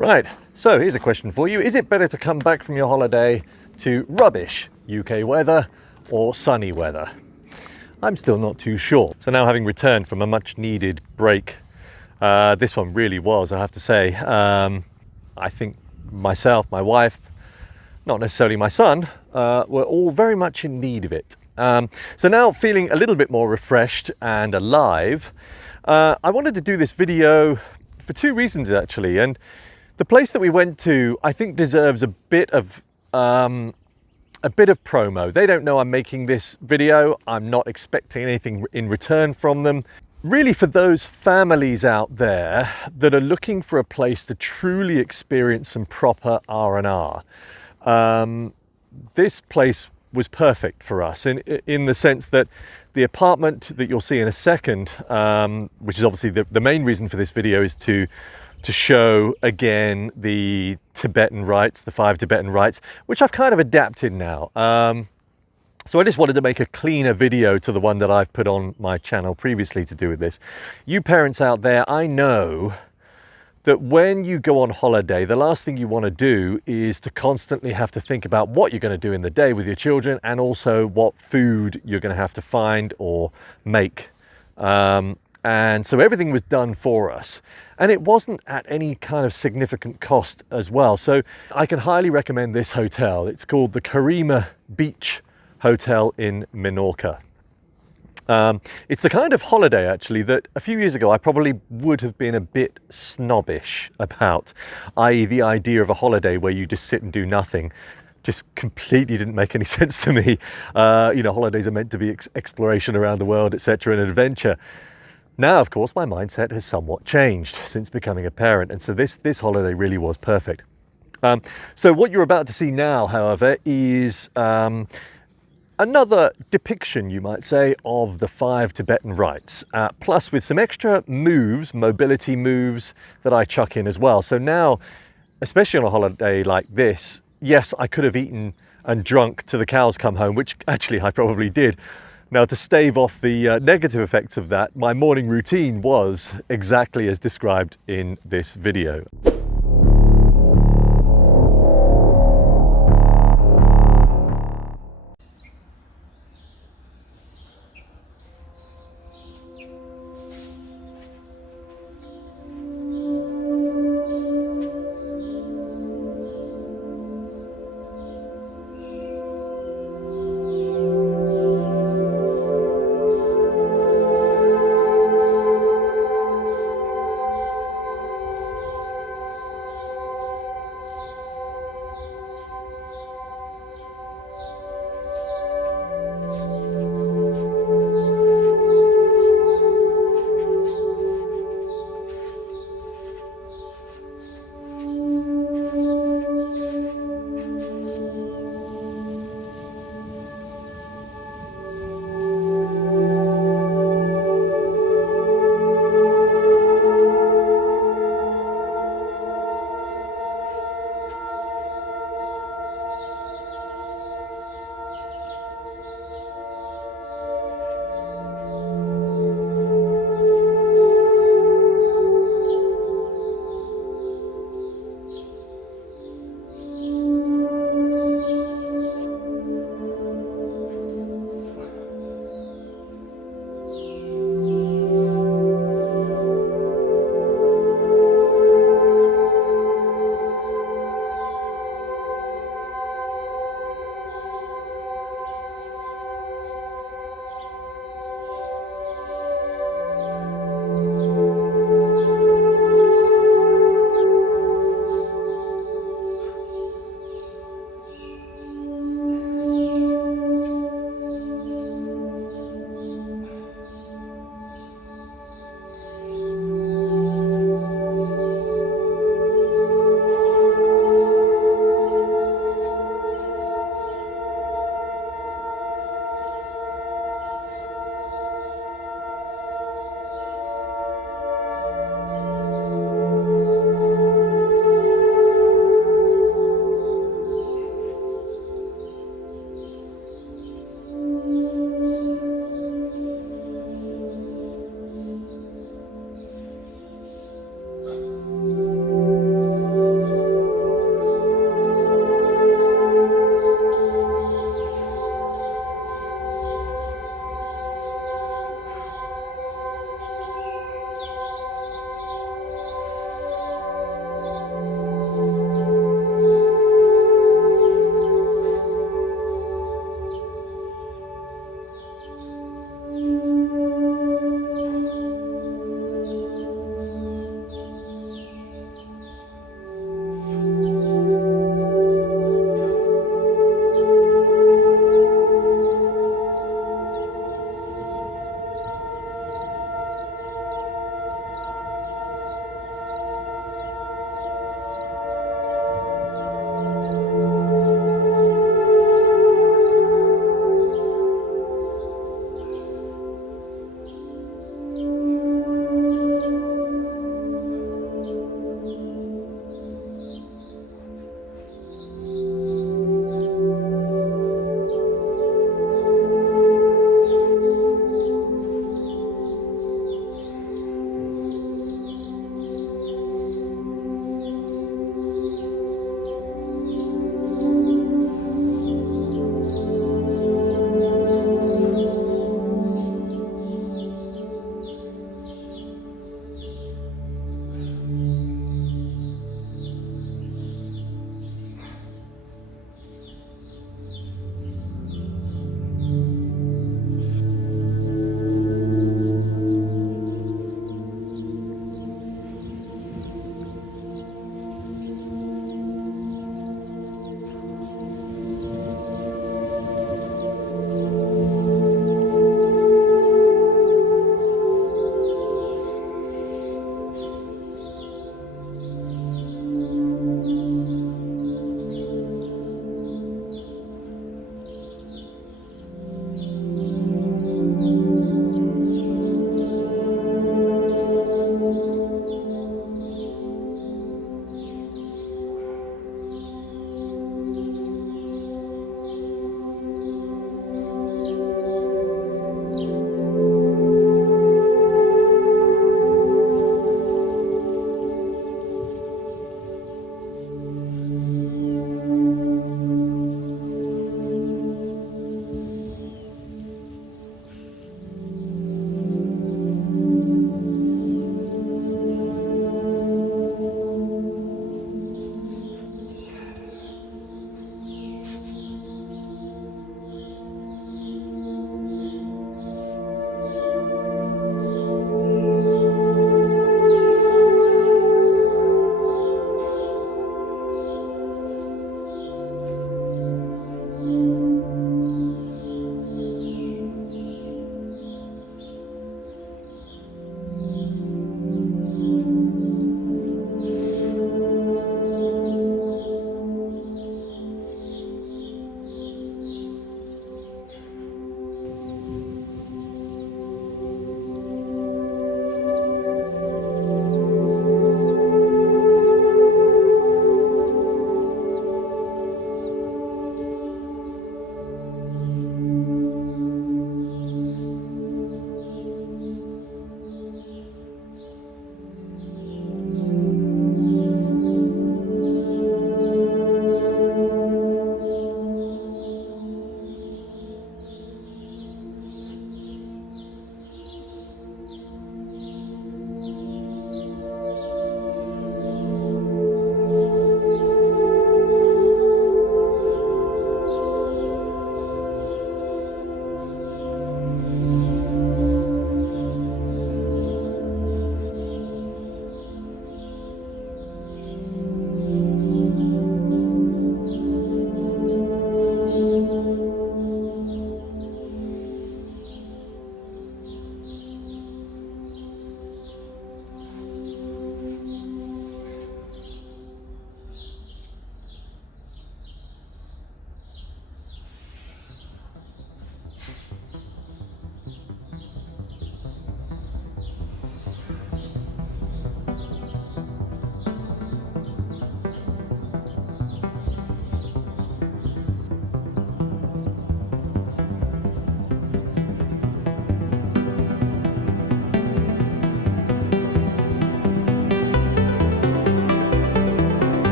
Right, so here's a question for you. Is it better to come back from your holiday to rubbish UK weather or sunny weather? I'm still not too sure. So now, having returned from a much needed break, this one really was, I have to say. I think myself, my wife, not necessarily my son, were all very much in need of it. So now, feeling a little bit more refreshed and alive, I wanted to do this video for two reasons actually. And the place that we went to, I think, deserves a bit of promo. They don't know I'm making this video. I'm not expecting anything in return from them. Really, for those families out there that are looking for a place to truly experience some proper R&R, this place was perfect for us in the sense that the apartment that you'll see in a second, which is obviously the main reason for this video, is to show again the Tibetan rites, the 5 Tibetan rites, which I've kind of adapted now. So I just wanted to make a cleaner video to the one that I've put on my channel previously to do with this. You parents out there, I know that when you go on holiday, the last thing you want to do is to constantly have to think about what you're going to do in the day with your children, and also what food you're going to have to find or make. And so everything was done for us, and it wasn't at any kind of significant cost as well. So I can highly recommend this hotel. It's called the Karima Beach Hotel in Menorca. It's the kind of holiday actually that a few years ago I probably would have been a bit snobbish about, i.e. the idea of a holiday where you just sit and do nothing. Just completely didn't make any sense to me. You know, holidays are meant to be exploration around the world, etc., and adventure. Now, of course, my mindset has somewhat changed since becoming a parent, and so this holiday really was perfect. So what you're about to see now, however, is another depiction, you might say, of the 5 Tibetan rites, plus with some extra moves, mobility moves, that I chuck in as well. So now, especially on a holiday like this, yes, I could have eaten and drunk till the cows come home, which actually I probably did. Now, to stave off the negative effects of that, my morning routine was exactly as described in this video.